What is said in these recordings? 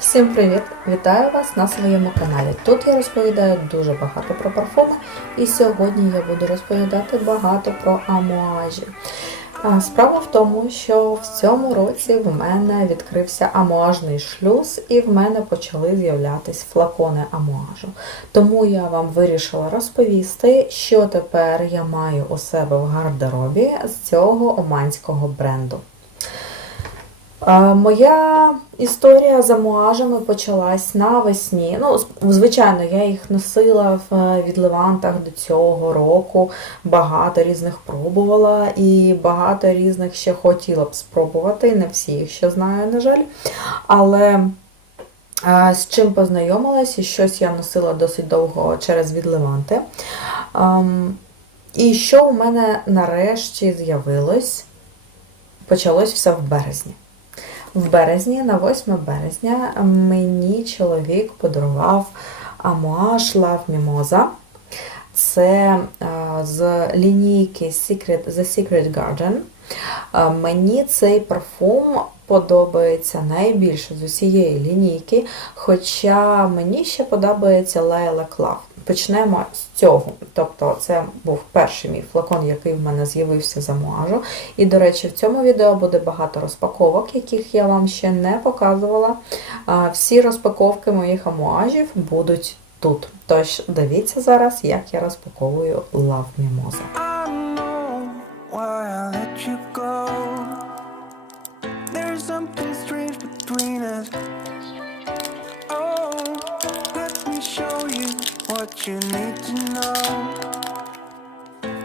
Всім привіт! Вітаю вас на своєму каналі. Тут я розповідаю дуже багато про парфуми, і сьогодні я буду розповідати багато про амуажі. Справа в тому, що в цьому році в мене відкрився амуажний шлюз, і в мене почали з'являтись флакони амуажу. Тому я вам вирішила розповісти, що тепер я маю у себе в гардеробі з цього оманського бренду. Моя історія з амуажами почалась навесні. Ну, звичайно, я їх носила в е, відливантах до цього року. Багато різних пробувала і багато різних ще хотіла б спробувати. Не всі їх ще знаю, на жаль. Але е, з чим познайомилась, і щось я носила досить довго через відливанти. Ем, І що у мене нарешті з'явилось? Почалось все в березні. В березні, на 8 березня, мені чоловік подарував амуаш Mimosa. Це е, з лінійки Secret, The Secret Garden. Е, Мені цей парфум подобається найбільше з усієї лінійки, хоча мені ще подобається Lilac Love. Почнемо з цього. Тобто, це був перший мій флакон, який в мене з'явився з амуажу. І, до речі, в цьому відео буде багато розпаковок, яких я вам ще не показувала. Всі розпаковки моїх амуажів будуть тут. Тож дивіться зараз, як я розпаковую Love Mimosa. Why I let you go. There's something strange between us. Oh, let me show you what you need to know.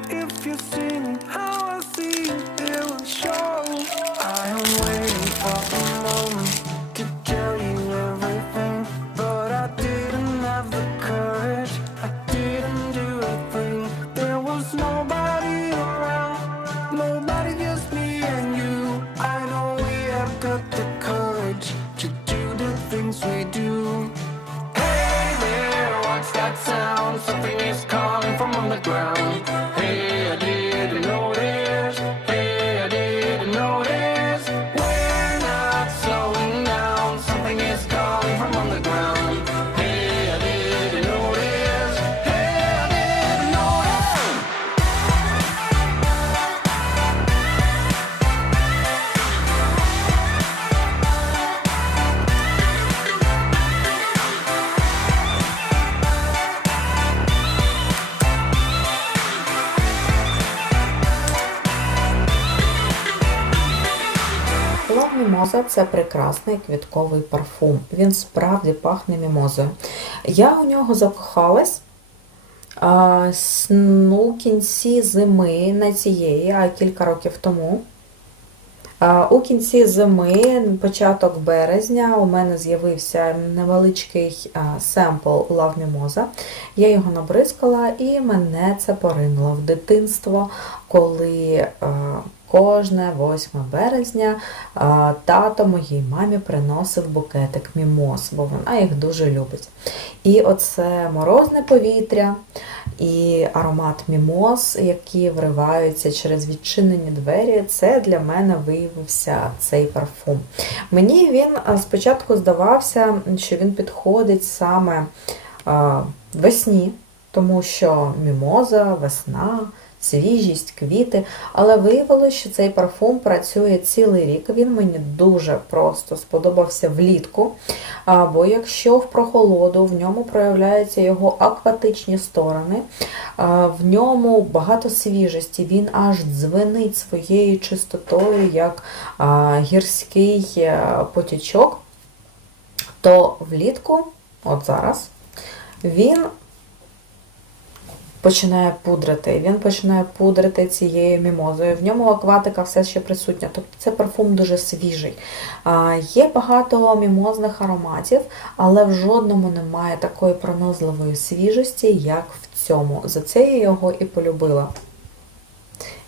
If you see me how I see you, it will show. Mimosa – це прекрасний квітковий парфум. Він справді пахне мімозою. Я у нього закохалась а, ну, кінці зими, не цієї, а кілька років тому. У кінці зими, початок березня, у мене з'явився невеличкий а, семпл Love Mimosa. Я його набризкала і мене це поринуло в дитинство, коли кожне 8 березня тато моїй мамі приносив букетик мімоз, бо вона їх дуже любить. І оце морозне повітря і аромат мімоз, які вриваються через відчинені двері, це для мене виявився цей парфум. Мені він спочатку здавався, що він підходить саме весні, тому що мімоза, весна. Свіжість, квіти, але виявилося, що цей парфум працює цілий рік. Він мені дуже просто сподобався влітку. А, Бо якщо в прохолоду в ньому проявляються його акватичні сторони, в ньому багато свіжості, він аж дзвенить своєю чистотою, як гірський е, потічок, то влітку, от зараз, він починає пудрити. Він починає пудрити цією мімозою. В ньому акватика все ще присутня. Тобто це парфум дуже свіжий. Є багато мімозних ароматів, але в жодному немає такої пронозливої свіжості, як в цьому. За це я його і полюбила.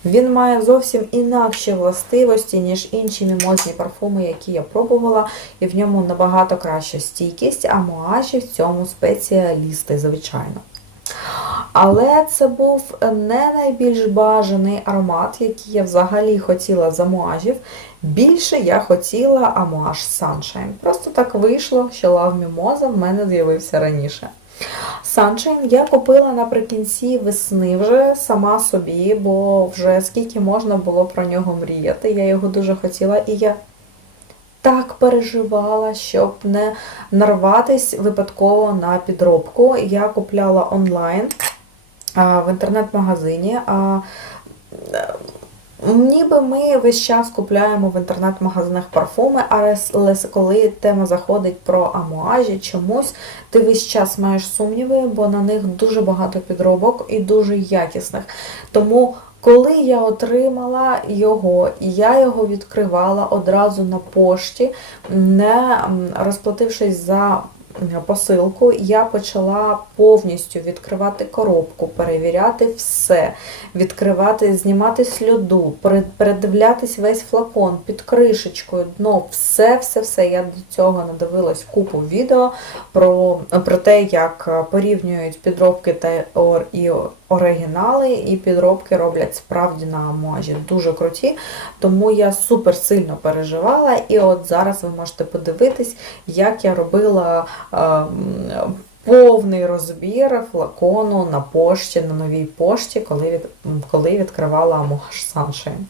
Він має зовсім інакші властивості, ніж інші мімозні парфуми, які я пробувала, і в ньому набагато краща стійкість, а муажі в цьому спеціалісти, звичайно. Але це був не найбільш бажаний аромат, який я взагалі хотіла з амуажів. Більше я хотіла амуаж Sunshine. Просто так вийшло, що Love Mimosa в мене з'явився раніше. Sunshine я купила наприкінці весни вже сама собі, бо вже скільки можна було про нього мріяти. Я його дуже хотіла і я так переживала, щоб не нарватись випадково на підробку. Я купляла онлайн в інтернет-магазині. А, Ніби ми весь час купляємо в інтернет-магазинах парфуми, але коли тема заходить про амуажі, чомусь ти весь час маєш сумніви, бо на них дуже багато підробок і дуже якісних. Тому, коли я отримала його, я його відкривала одразу на пошті, не розплатившись за посилку, я почала повністю відкривати коробку, перевіряти все, відкривати, знімати сльоду, передивлятись весь флакон під кришечкою, дно, все-все-все. Я до цього надивилась купу відео про, про те, як порівнюють підробки та і оригінали, і підробки роблять справді на амуажі. Дуже круті. Тому я супер сильно переживала, і от зараз ви можете подивитись, як я робила. Повний розбір флакону на пошті, на новій пошті, коли від, коли відкривала Амуаш Sunshine.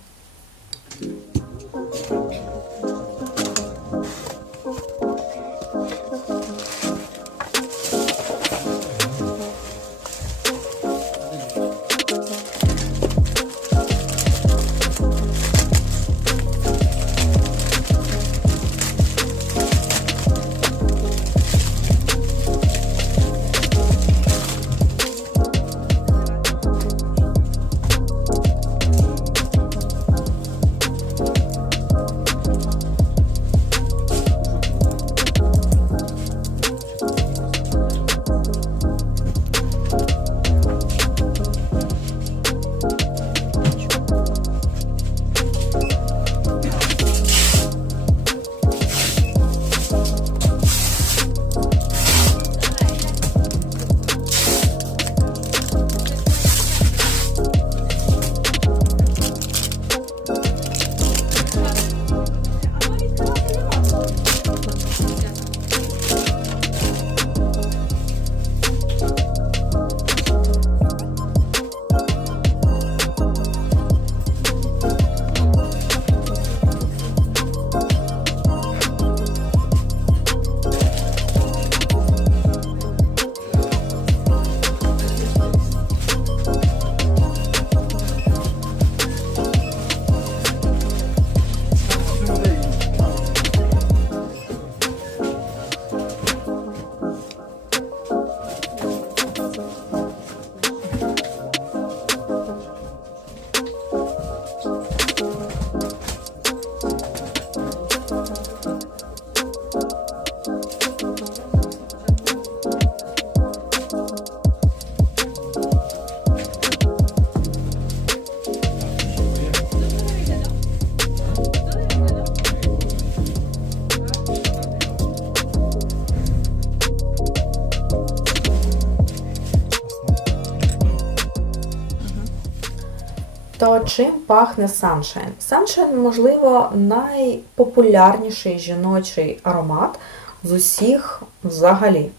Чим пахне Sunshine? Sunshine, можливо, найпопулярніший жіночий аромат з усіх взагалі.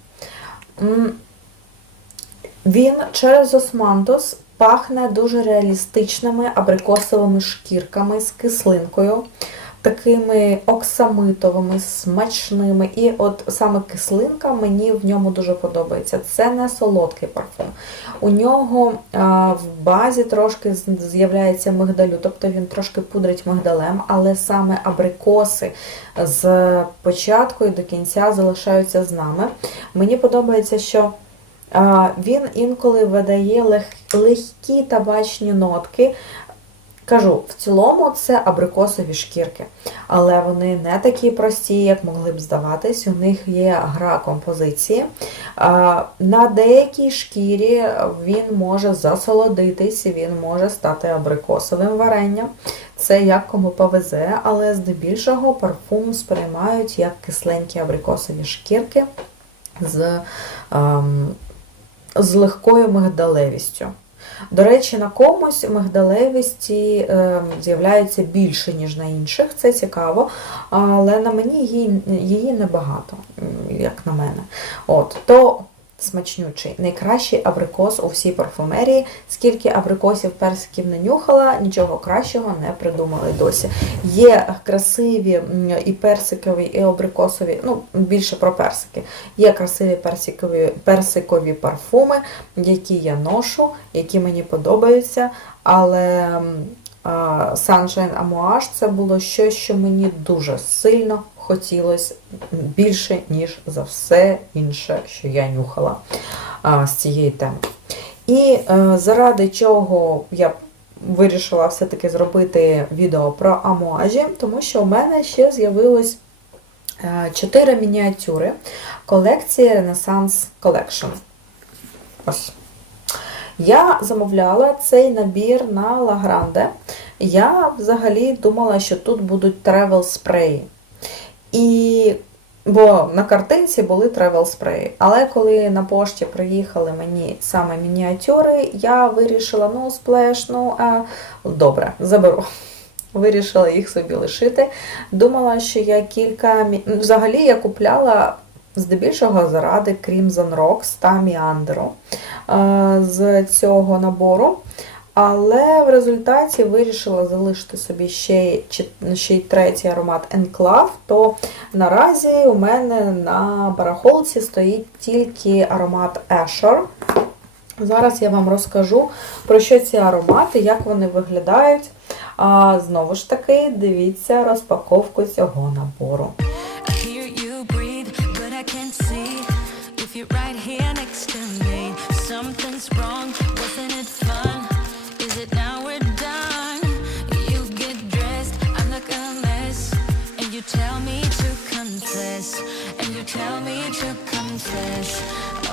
Він через османтус пахне дуже реалістичними абрикосовими шкірками з кислинкою, такими оксамитовими, смачними. І от саме кислинка мені в ньому дуже подобається. Це не солодкий парфум. У нього а, в базі трошки з'являється мигдалю, тобто він трошки пудрить мигдалем, але саме абрикоси з початку і до кінця залишаються з нами. Мені подобається, що він інколи видає легкі табачні нотки. Кажу, в цілому це абрикосові шкірки, але вони не такі прості, як могли б здаватись. У них є гра композиції. На деякій шкірі він може засолодитись, він може стати абрикосовим варенням. Це як кому повезе, але здебільшого парфум сприймають як кисленькі абрикосові шкірки з ем, з легкою мигдалевістю. До речі, на комусь мигдалевісті е, з'являється більше, ніж на інших. Це цікаво, але на мені її, її небагато, як на мене. От, то смачнючий, найкращий абрикос у всій парфумерії. Скільки абрикосів персиків не нюхала, нічого кращого не придумали досі. Є красиві і персикові, і абрикосові, ну більше про персики. Є красиві персикові, персикові парфуми, які я ношу, які мені подобаються, але Sunshine Amouage це було щось, що мені дуже сильно хотілося більше, ніж за все інше, що я нюхала а, з цієї теми. І е, заради чого я вирішила все-таки зробити відео про амуажі, тому що у мене ще з'явилось е, 4 мініатюри колекції Renaissance Collection. Ось. Я замовляла цей набір на Лагранде. Я взагалі думала, що тут будуть тревел спреї. І Бо на картинці були тревел спреї. Але коли на пошті приїхали мені саме мініатюри, я вирішила, ну, сплеш, ну, а добре, заберу. Вирішила їх собі лишити. Думала, що я кілька. ну, Взагалі я купляла здебільшого заради Crimson Rocks та е, з цього набору. Але в результаті вирішила залишити собі ще, ще й третій аромат Enclave, то наразі у мене на барахолці стоїть тільки аромат Asher. Зараз я вам розкажу про що ці аромати, як вони виглядають. А знову ж таки, дивіться розпаковку цього набору. Tell me to confess.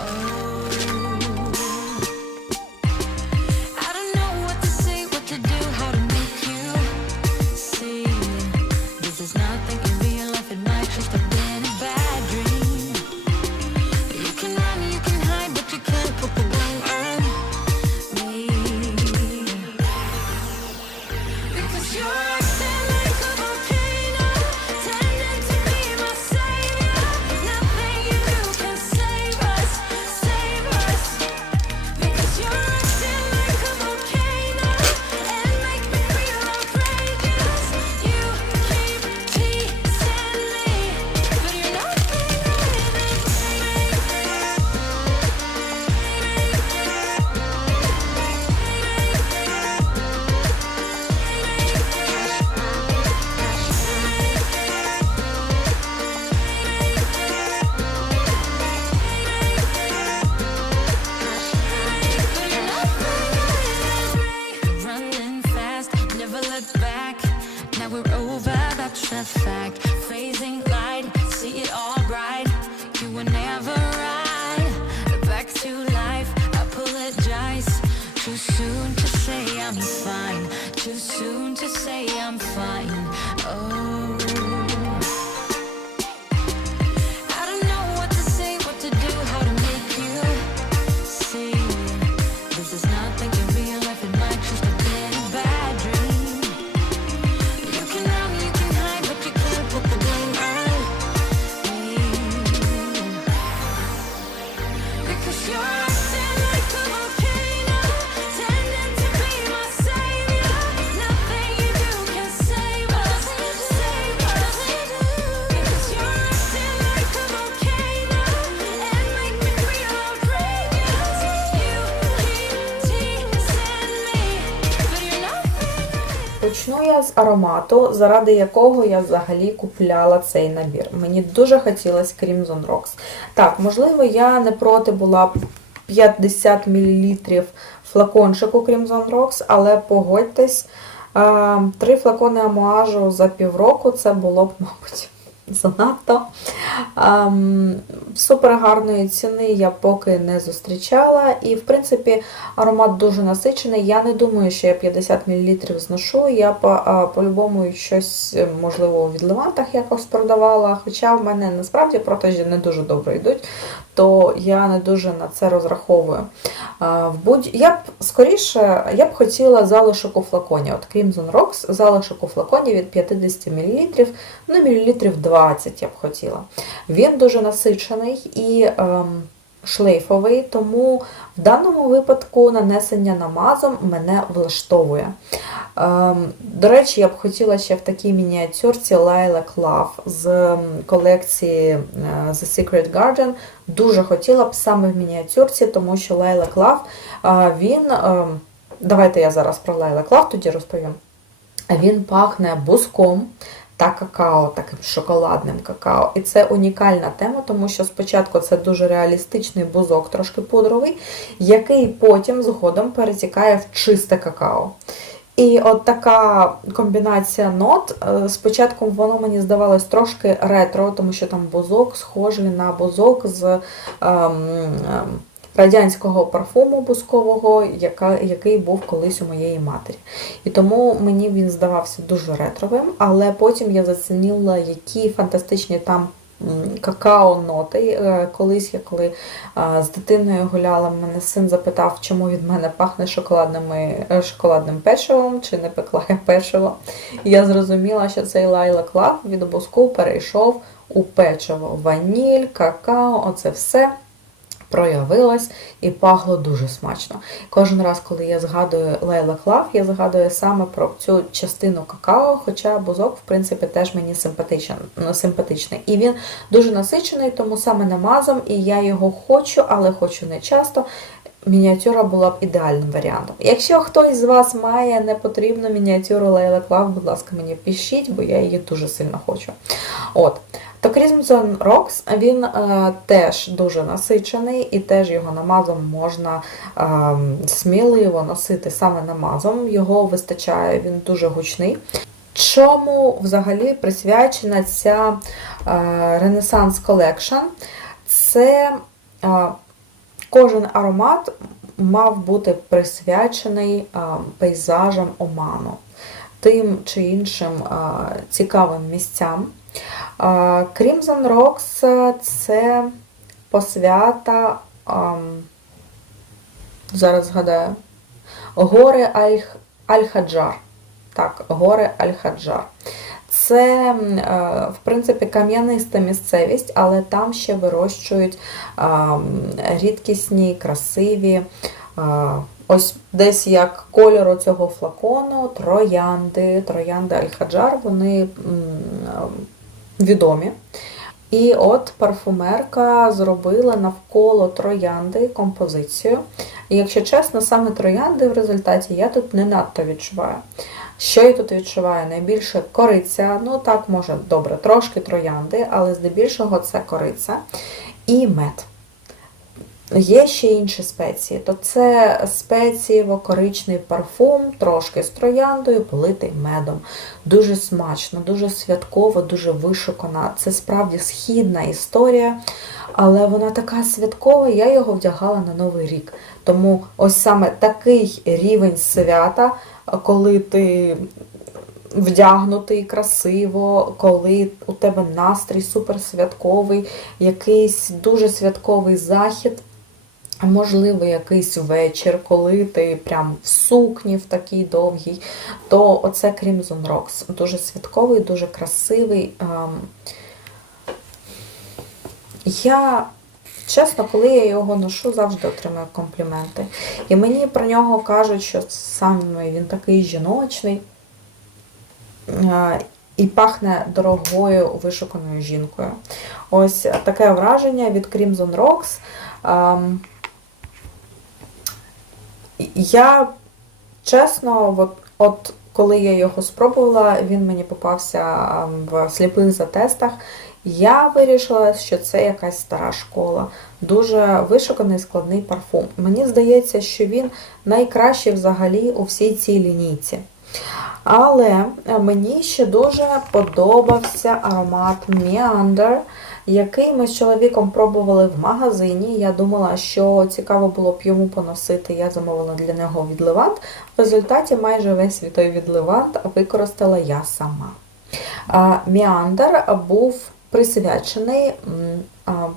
Почну я з аромату, заради якого я взагалі купляла цей набір. Мені дуже хотілося Crimson Rocks. Так, можливо, я не проти була 50 мл флакончику Crimson Rocks, але погодьтесь, три флакони амуажу за півроку це було б, мабуть, занадто. Ем, Супер гарної ціни я поки не зустрічала. І, в принципі, аромат дуже насичений. Я не думаю, що я 50 мл зношу. Я по-любому по-любому щось, е, можливо, у відливантах якось продавала. Хоча в мене насправді продажі не дуже добре йдуть. То я не дуже на це розраховую. В будь... Я б скоріше я б хотіла залишок у флаконі. От Crimson Rocks залишок у флаконі від 50 мл, ну мілілітрів 20 я б хотіла. Він дуже насичений і ем, шлейфовий, тому в даному випадку нанесення намазом мене влаштовує. Ем, до речі, я б хотіла ще в такій мініатюрці Lilac Love з колекції е, The Secret Garden. Дуже хотіла б саме в мініатюрці, тому що Lilac Love, е, він. ем, Давайте я зараз про Lilac Love тоді розповім. Він пахне буском та какао, таким шоколадним какао. І це унікальна тема, тому що спочатку це дуже реалістичний бузок, трошки пудровий, який потім згодом перетікає в чисте какао. І от така комбінація нот. е, Спочатку воно мені здавалось трошки ретро, тому що там бузок схожий на бузок з ем, ем, радянського парфуму бузкового, яка, який був колись у моєї матері. І тому мені він здавався дуже ретровим, але потім я зацінила, які фантастичні там какао-ноти. Е, Колись я коли з дитиною гуляла, мене син запитав, чому від мене пахне шоколадними, е, шоколадним печивом, чи не пекла я печиво. Я зрозуміла, що цей лайлак лав від буску перейшов у печиво. Ваніль, какао, оце все проявилось і пахло дуже смачно. Кожен раз, коли я згадую Лейла Клав, я згадую саме про цю частину какао, хоча бузок, в принципі, теж мені ну, симпатичний. І він дуже насичений, тому саме намазом, і я його хочу, але хочу не часто. Мініатюра була б ідеальним варіантом. Якщо хтось з вас має непотрібну мініатюру Лейла Клав, будь ласка, мені пишіть, бо я її дуже сильно хочу. От. То Crimson Rocks, він е, теж дуже насичений, і теж його намазом можна е, сміливо носити саме намазом. Його вистачає, він дуже гучний. Чому взагалі присвячена ця е, Renaissance Collection? Це е, кожен аромат мав бути присвячений е, пейзажам Оману, тим чи іншим е, цікавим місцям. Crimson Rocks е, це посвята, зараз згадаю, гори Аль- Аль-Хаджар. Так, гори Аль-Хаджар. Це, е, в принципі, кам'яниста місцевість, але там ще вирощують рідкісні, красиві. е, Ось десь як кольору цього флакону, троянди, троянди Аль-Хаджар, вони відомі. І от парфумерка зробила навколо троянди композицію. І якщо чесно, саме троянди в результаті я тут не надто відчуваю. Що я тут відчуваю? Найбільше кориця, ну так, може, добре, трошки троянди, але здебільшого це кориця і мед. Є ще інші спеції, то це спецієво-коричний парфум, трошки з трояндою, политий медом. Дуже смачно, дуже святково, дуже вишукана. Це справді східна історія, але вона така святкова, я його вдягала на Новий рік. Тому ось саме такий рівень свята, коли ти вдягнутий красиво, коли у тебе настрій суперсвятковий, якийсь дуже святковий захід. Можливо, якийсь вечір, коли ти прям в сукні в такій довгій, то оце Crimson Rocks. Дуже святковий, дуже красивий. Ем, Я, чесно, коли я його ношу, завжди отримую компліменти. І мені про нього кажуть, що саме він такий жіночний е, і пахне дорогою вишуканою жінкою. Ось таке враження від Crimson Rocks. Я чесно, от, от коли я його спробувала, він мені попався в сліпих затестах. Я вирішила, що це якась стара школа. Дуже вишуканий складний парфум. Мені здається, що він найкращий взагалі у всій цій лінійці. Але мені ще дуже подобався аромат Meander, який ми з чоловіком пробували в магазині. Я думала, що цікаво було б йому поносити. Я замовила для нього відливант. В результаті майже весь світой відливант використала я сама. Міандер був присвячений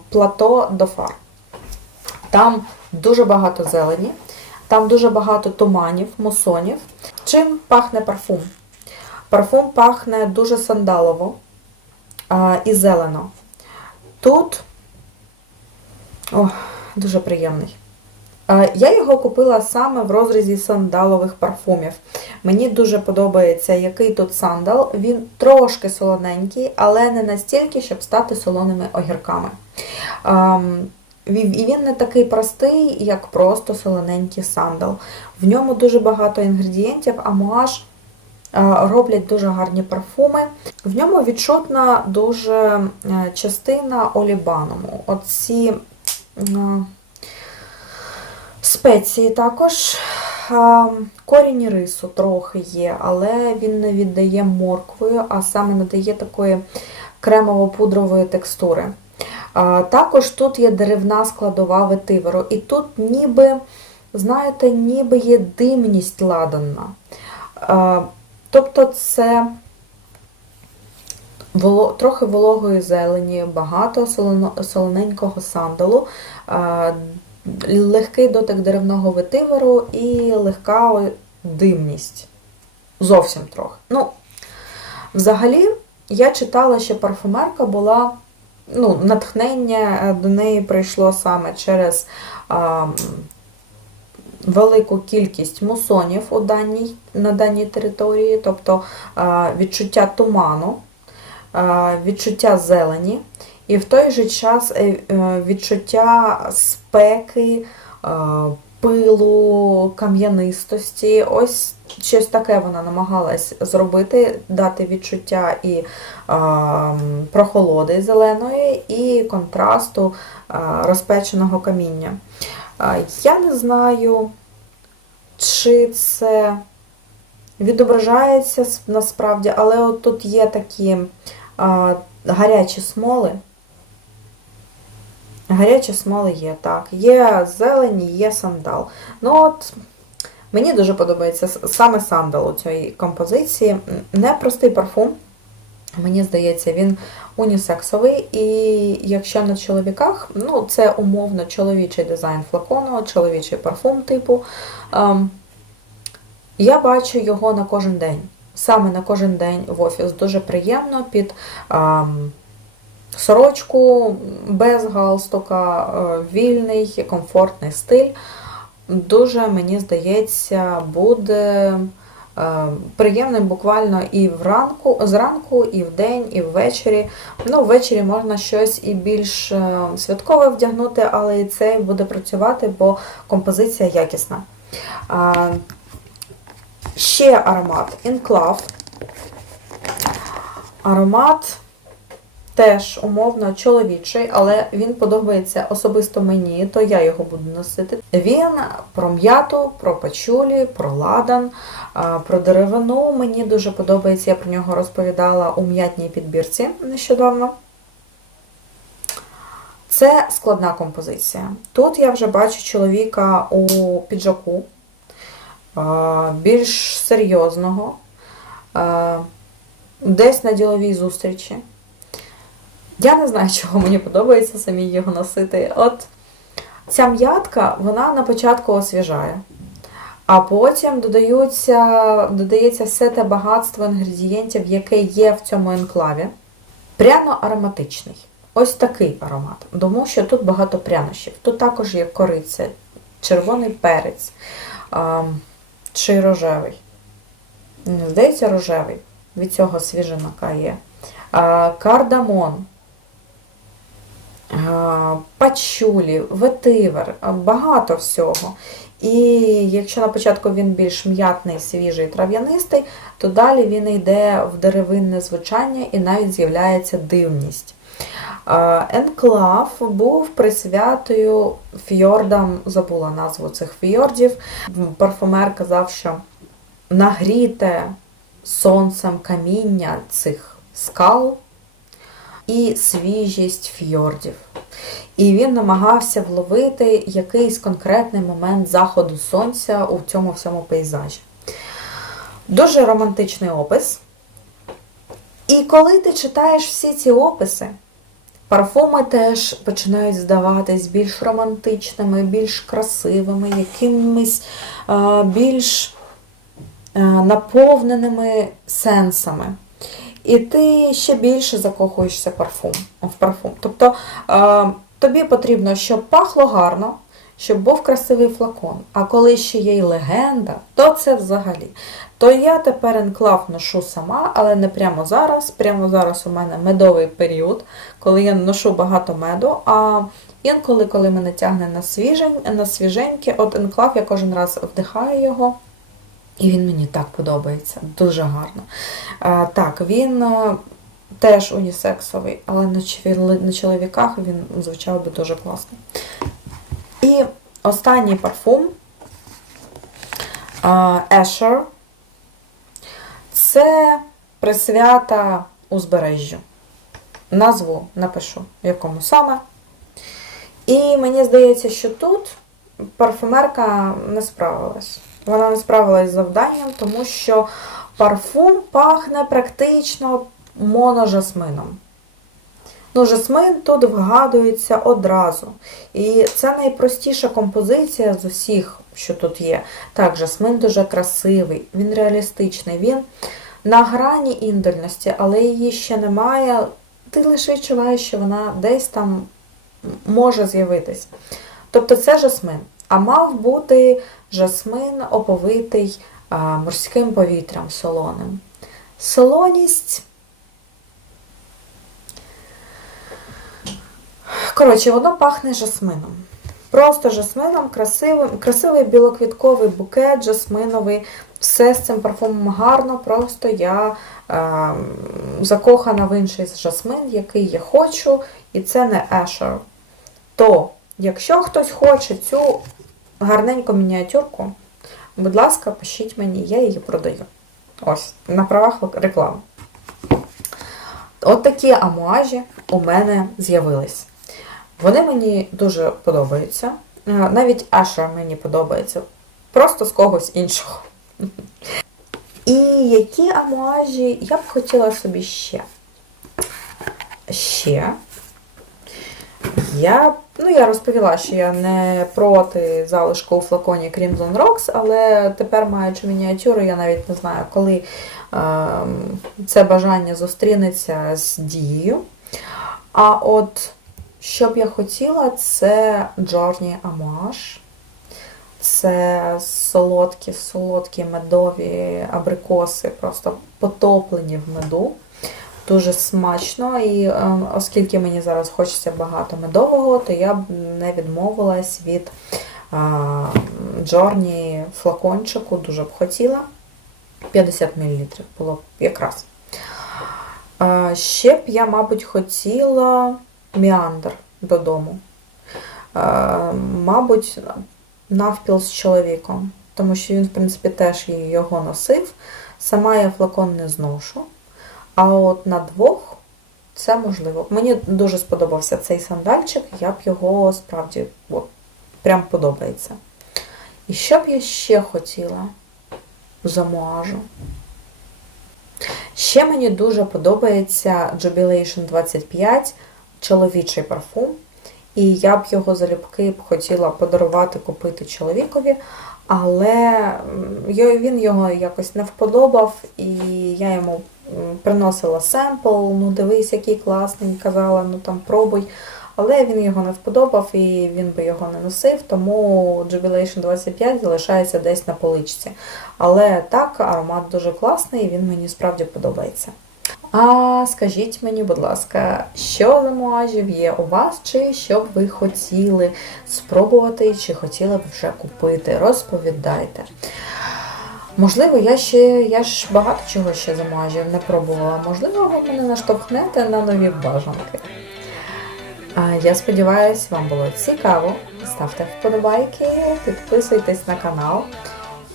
плато до фар. Там дуже багато зелені, там дуже багато туманів, мусонів. Чим пахне парфум? Парфум пахне дуже сандалово і зелено. Тут о, дуже приємний. Я його купила саме в розрізі сандалових парфумів. Мені дуже подобається, який тут сандал. Він трошки солоненький, але не настільки, щоб стати солоними огірками. І він не такий простий, як просто солоненький сандал. В ньому дуже багато інгредієнтів, а муаж роблять дуже гарні парфуми. В ньому відчутна дуже е, частина олібаному. Оці е, спеції також. Корінь рису трохи є, але він не віддає морквою, а саме надає такої кремово-пудрової текстури. Також тут є деревна складова ветиверу, і тут ніби, знаєте, ніби є димність ладанна. Тобто це трохи вологої зелені, багато солоненького сандалу, легкий дотик деревного ветиверу і легка димність. Зовсім трохи. Ну, взагалі, я читала, що парфумерка була. Ну, натхнення е, до неї прийшло саме через а, велику кількість мусонів у даній, на даній території, тобто відчуття туману, відчуття зелені, і в той же час е, е, відчуття спеки, пилу, кам'янистості. Ось щось таке вона намагалась зробити, дати відчуття і е, прохолоди зеленої, і контрасту е, розпеченого каміння. Е, Я не знаю, чи це відображається насправді, але от тут є такі а, гарячі смоли. Гарячі смоли є, так. Є зелені, є сандал. Ну от мені дуже подобається саме сандал у цій композиції. Непростий парфум. Мені здається, він унісексовий, і якщо на чоловіках, ну це умовно чоловічий дизайн флакону, чоловічий парфум типу. Ем, я бачу його на кожен день. Саме на кожен день в офіс дуже приємно під ем, сорочку без галстука, е, вільний, комфортний стиль. Дуже, мені здається, буде е, приємним буквально і вранку, зранку, і вдень, і ввечері. Ну, ввечері можна щось і більш е, святкове вдягнути, але і це буде працювати, бо композиція якісна. Ще аромат Інклав. Аромат теж умовно чоловічий, але він подобається особисто мені, то я його буду носити. Він про м'яту, про пачулі, про ладан, про деревину. Мені дуже подобається, я про нього розповідала у м'ятній підбірці нещодавно. Це складна композиція. Тут я вже бачу чоловіка у піджаку, більш серйозного, десь на діловій зустрічі. Я не знаю, чого мені подобається самі його носити. От ця м'ятка, вона на початку освіжає, а потім додаються, додається все те багатство інгредієнтів, яке є в цьому енклаві. Пряно-ароматичний. Ось такий аромат, тому що тут багато прянощів. Тут також є кориця, червоний перець а, чи рожевий. Здається, рожевий. Від цього свіжинака є. А, кардамон, пачулі, ветивер, багато всього. І якщо на початку він більш м'ятний, свіжий, трав'янистий, то далі він йде в деревинне звучання і навіть з'являється дивність. Енклав був присвятою фьордам, забула назву цих фьордів. Парфумер казав, що нагріте сонцем каміння цих скал і свіжість фьордів. І він намагався вловити якийсь конкретний момент заходу сонця у цьому всьому пейзажі. Дуже романтичний опис. І коли ти читаєш всі ці описи, Парфуми теж починають здаватись більш романтичними, більш красивими, якимись е, більш е, наповненими сенсами. І ти ще більше закохуєшся парфум, в парфум. Тобто е, тобі потрібно, щоб пахло гарно, щоб був красивий флакон. А коли ще є й легенда, то це взагалі. То я тепер енклав ношу сама, але не прямо зараз. Прямо зараз у мене медовий період, коли я ношу багато меду. А інколи, коли мене тягне на свіжень, на свіженьке, от енклав я кожен раз вдихаю його. І він мені так подобається, дуже гарно. А, так, він а, теж унісексовий, але на, на чоловіках він звучав би дуже класно. І останній парфум а, Escher. Це присвята узбережжю. Назву напишу, якому саме. І мені здається, що тут парфумерка не справилась. Вона не справилась з завданням, тому що парфум пахне практично моножасмином. Ну, жасмин тут вгадується одразу. І це найпростіша композиція з усіх, що тут є. Так, жасмин дуже красивий, він реалістичний, він на грані індольності, але її ще немає. Ти лише відчуваєш, що вона десь там може з'явитись. Тобто це жасмин. А мав бути жасмин оповитий морським повітрям солоним. Солоність. Коротше, воно пахне жасмином. Просто жасмином, красивим, красивий білоквітковий букет, жасминовий. Все з цим парфумом гарно, просто я е, закохана в інший жасмин, який я хочу, і це не Escher. То, якщо хтось хоче цю гарненьку мініатюрку, будь ласка, пишіть мені, я її продаю. Ось, на правах реклами. От такі амуажі у мене з'явились. Вони мені дуже подобаються. Е, Навіть Аша мені подобається. Просто з когось іншого. І які амуажі я б хотіла собі ще? Ще. Я, ну, я розповіла, що я не проти залишку у флаконі Crimson Rocks, але тепер, маючи мініатюру, я навіть не знаю, коли е, це бажання зустрінеться з дією. А от що б я хотіла, це Journey Amouage. Це солодкі, солодкі медові абрикоси, просто потоплені в меду. Дуже смачно, і е, оскільки мені зараз хочеться багато медового, то я б не відмовилась від Джорні флакончику, дуже б хотіла. 50 мл було б якраз. Ще б я, мабуть, хотіла міандр додому. Мабуть, навпіл з чоловіком, тому що він, в принципі, теж його носив. Сама я флакон не зношу. А от на двох це можливо. Мені дуже сподобався цей сандальчик, я б його справді от, прям подобається. І що б я ще хотіла з амуажу? Ще мені дуже подобається Jubilation 25 чоловічий парфум. І я б його залюбки б хотіла подарувати, купити чоловікові, але він його якось не вподобав, і я йому приносила семпл, ну дивись, який класний, казала, ну там пробуй. Але він його не вподобав і він би його не носив, тому Jubilation 25 залишається десь на поличці. Але так, аромат дуже класний і він мені справді подобається. А скажіть мені, будь ласка, що за муажів є у вас, чи що б ви хотіли спробувати, чи хотіли б вже купити? Розповідайте. Можливо, я ще я ж багато чого ще за муажів не пробувала. Можливо, ви мене наштовхнете на нові бажанки. А, Я сподіваюся, вам було цікаво. Ставте вподобайки, підписуйтесь на канал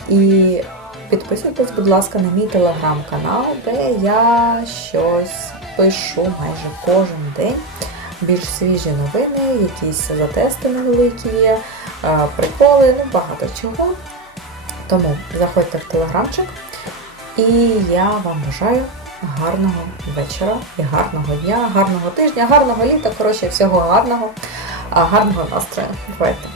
і підписуйтесь, будь ласка, на мій телеграм-канал, де я щось пишу майже кожен день. Більш свіжі новини, якісь затести невеликі є, приколи, ну багато чого. Тому заходьте в телеграмчик, і я вам бажаю гарного вечора і гарного дня, гарного тижня, гарного літа, коротше, всього гарного, гарного настрою. Давайте.